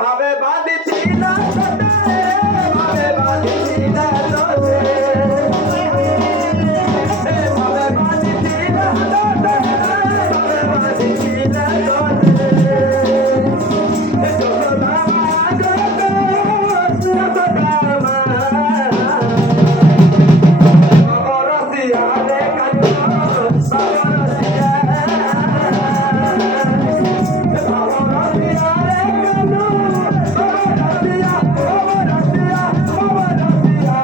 ভাবে বাঁধিছিল তোতে, ভাবে বাঁধিছিল তোতে, ভাবে বাঁধিছিল তোতে, ভাবে বাঁধিছিল তোতে। যশোদা মা গো যশোদা মা, বাবা রসিয়া রে কান্দো, বাবা রসিয়া, বাবা রসিয়া রে কান্দো, বাবা রসিয়া, বাবা রসিয়া, বাবা রসিয়া,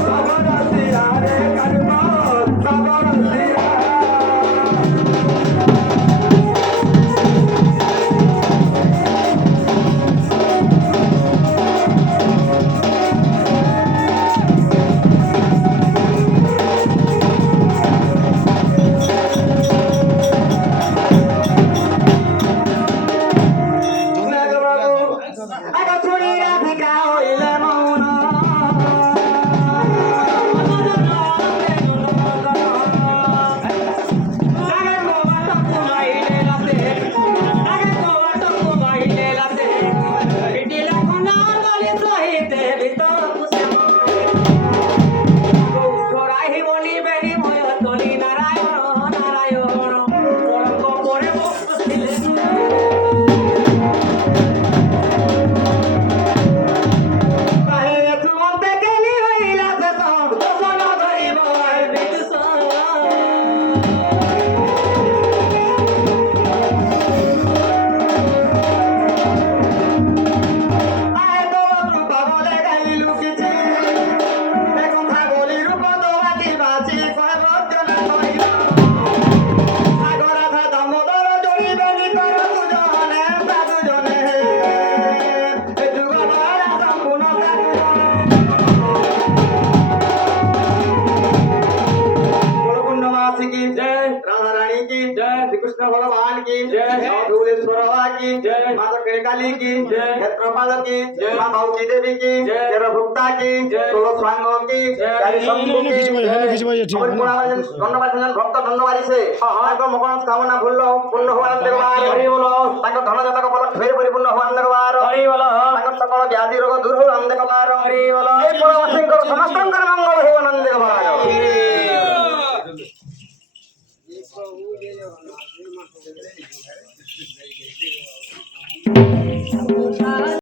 বাবা রসিয়া রে কান্দো, বাবা রসিয়া। कृष्ण भगवान की जय, धूलेश्वर की जय, माता काली की जय, क्षेत्रपाल की जय, मां भौती देवी की जय, तेरभुक्ता की जय, षोलो स्वांगों की जय, ধন্যবাদ ভক্ত ধন্যবাদ দিছে তাঙ্কর মকরণ কামনা পূর্ণ হওয়ার দেবার হরি বল, তাঙ্কর ধন জাতক বল ফের পরিপূর্ণ হওয়ার দেবার হরি বল, তাঙ্কর সকল ব্যাধি রোগ দূর হওয়ার দেবার হরি